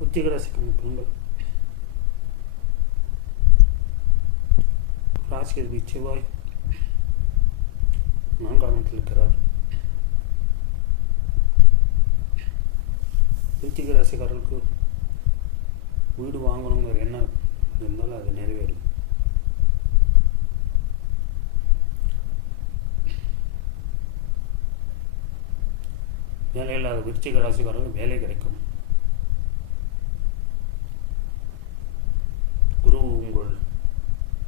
விருச்சிக ராசிக்கான பலன்கள். ராசி அதிபதி செவ்வாய் 4ஆம் இடத்தில் இருக்கிறார். விருச்சிக ராசிக்காரர்களுக்கு வீடு வாங்கணுங்கிற எண்ணம் இருந்தாலும் அது நிறைவேறும். வேலை இல்லாத விருச்சிக ராசிக்காரர்கள் வேலை கிடைக்கும். குரு உங்கள்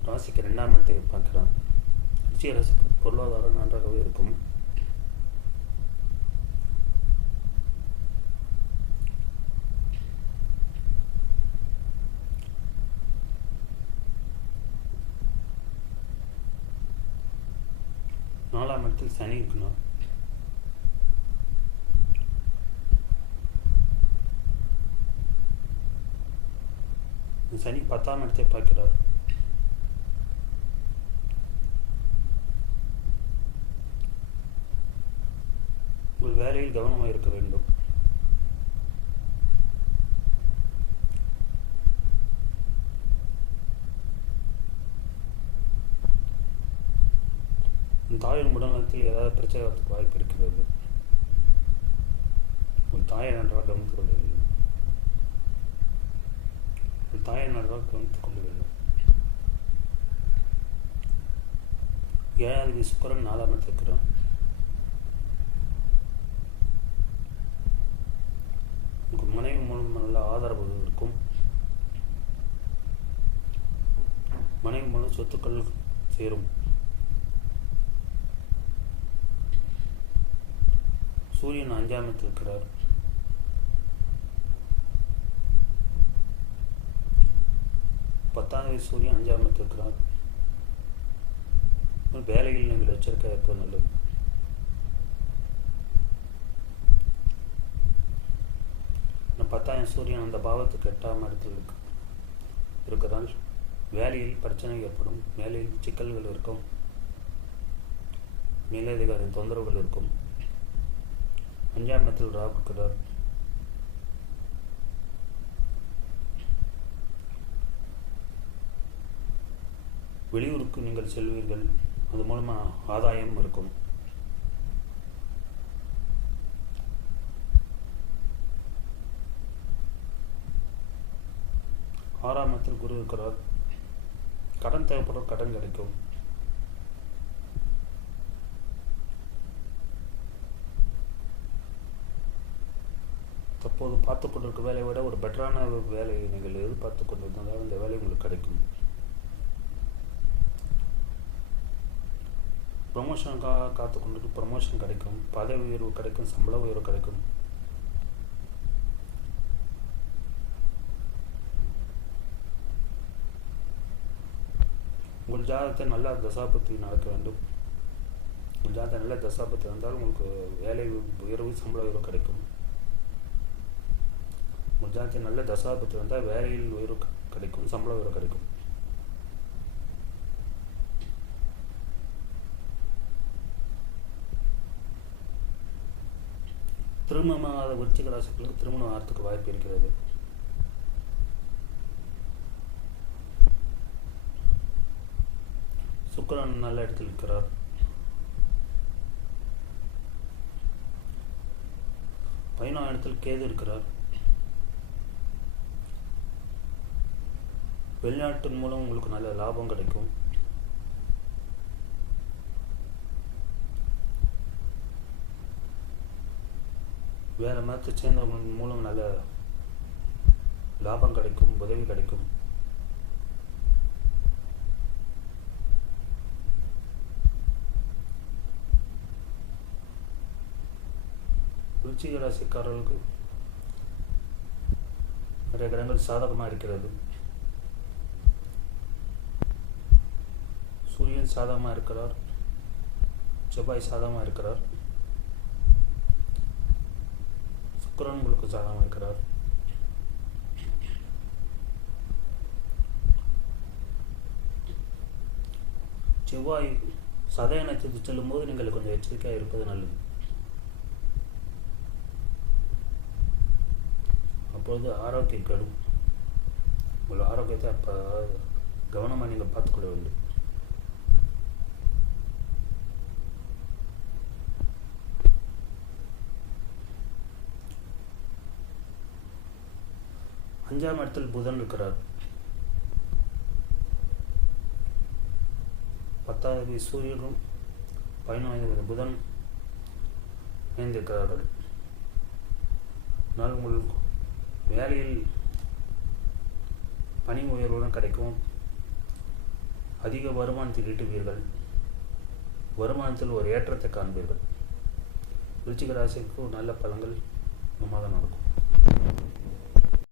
ராசிக்கு 2ஆம் இடத்தை பார்க்கிறார். விருச்சிக ராசிக்கு பொருளாதாரம் நன்றாகவே இருக்கும். நாலாம் இடத்தில் சனி இருக்கணும். சனி 10ஆம் இடத்தை பார்க்கிறார். உங்கள் வேலையில் கவனமாக இருக்க வேண்டும். தாயின் உடல்நலத்தில் ஏதாவது பிரச்சனை வரதுக்கு வாய்ப்பு இருக்கிறது. உங்கள் தாயை நன்றாக கவனித்துக் கொள்ள வேண்டும். தாயை நன்றாக கவனித்துக் கொள்ள வேண்டும். 7ஆம் தேதி சுக்கிரன் 4ஆம் இடத்தில் இருக்கிறான். உங்கள் மனைவி மூலம் நல்ல ஆதரவு இருக்கும். மனைவி மூலம் சொத்துக்கள் சேரும். சூரியன் 5ஆம் இடத்தில் இருக்கிறார். சூரியன் 5ஆம் இடத்தில் இருக்கிறார். வேலையில் நீங்கள் எச்சரிக்கையாக இருப்பது நல்லது. சூரியன் அந்த பாவத்துக்கு 8ஆம் இடத்தில் இருக்கிறால் வேலையில் பிரச்சனை ஏற்படும். வேலையில் சிக்கல்கள் இருக்கும். மேலதிகாரியின் தொந்தரவுகள் இருக்கும். 5ஆம் இடத்தில் ராகு இருக்கிறார். வெளியூருக்கு நீங்கள் செல்வீர்கள். அது மூலமாக ஆதாயம் இருக்கும். ஆறாம் இடத்தில் குரு இருக்கிறார். கடன் தேவைப்படும், கடன் கிடைக்கும். தற்போது பார்த்து கொண்டிருக்க வேலையை விட ஒரு பெட்டரான வேலையை நீங்கள் எதிர்பார்த்து கொண்டிருந்தால் இந்த வேலை உங்களுக்கு கிடைக்கும். ப்ரமோஷனுக்காக காத்து கொண்டிருக்கு. ப்ரமோஷன் கிடைக்கும். பதவி உயர்வு கிடைக்கும். சம்பள உயர்வு கிடைக்கும். உங்கள் ஜாதகத்தை நல்ல தசாபத்தி நடக்க வேண்டும். உங்கள் ஜாதகத்தை நல்ல தசாபத்தி இருந்தால் உங்களுக்கு வேலை உயர்வு, சம்பள உயர்வு கிடைக்கும். உங்கள் ஜாதகத்தை நல்ல தசாபத்தி வந்தால் வேலையில் உயர்வு கிடைக்கும், சம்பள உயர்வு கிடைக்கும். திருமணமாகாத விருச்சிக ராசிகளுக்கு திருமணம் ஆகிறதுக்கு வாய்ப்பு இருக்கிறது. சுக்கிரன் நல்ல இடத்தில் இருக்கிறார். பதினாம் இடத்தில் கேது இருக்கிறார். வெளிநாட்டின் மூலம் உங்களுக்கு நல்ல லாபம் கிடைக்கும். வேறு மதத்தை சேர்ந்தவங்க மூலம் நல்ல லாபம் கிடைக்கும், உதவி கிடைக்கும். விருச்சிக ராசிக்காரர்களுக்கு நிறைய கிரகங்கள் சாதகமாக இருக்கிறது. சூரியன் சாதகமாக இருக்கிறார். செவ்வாய் சாதகமாக இருக்கிறார். சுக்கிரன் உங்களுக்கு சாதகமாக இருக்கிறார். செவ்வாய் சதய நட்சத்திரத்தில் செல்லும்போது நீங்கள் கொஞ்சம் எச்சரிக்கையாக இருப்பது நல்லது. அப்போ அப்பொழுது ஆரோக்கியம் கெடும். உங்கள் ஆரோக்கியத்தை அப்போ கவனமாக நீங்கள் பார்த்துக்கொள்ள வேண்டும். அஞ்சாம் இடத்தில் புதன் இருக்கிறார். 10வது சூரியனும் 11வது புதன் இணைந்திருக்கிறார்கள். ஆனால் உங்கள் வேலையில் பணி உயர்வுடன் கிடைக்கும். அதிக வருமானத்தை ஈட்டுவீர்கள். வருமானத்தில் ஒரு ஏற்றத்தை காண்பீர்கள். விருச்சிக ராசிக்கு நல்ல பலன்கள் இந்த மாதம் நடக்கும்.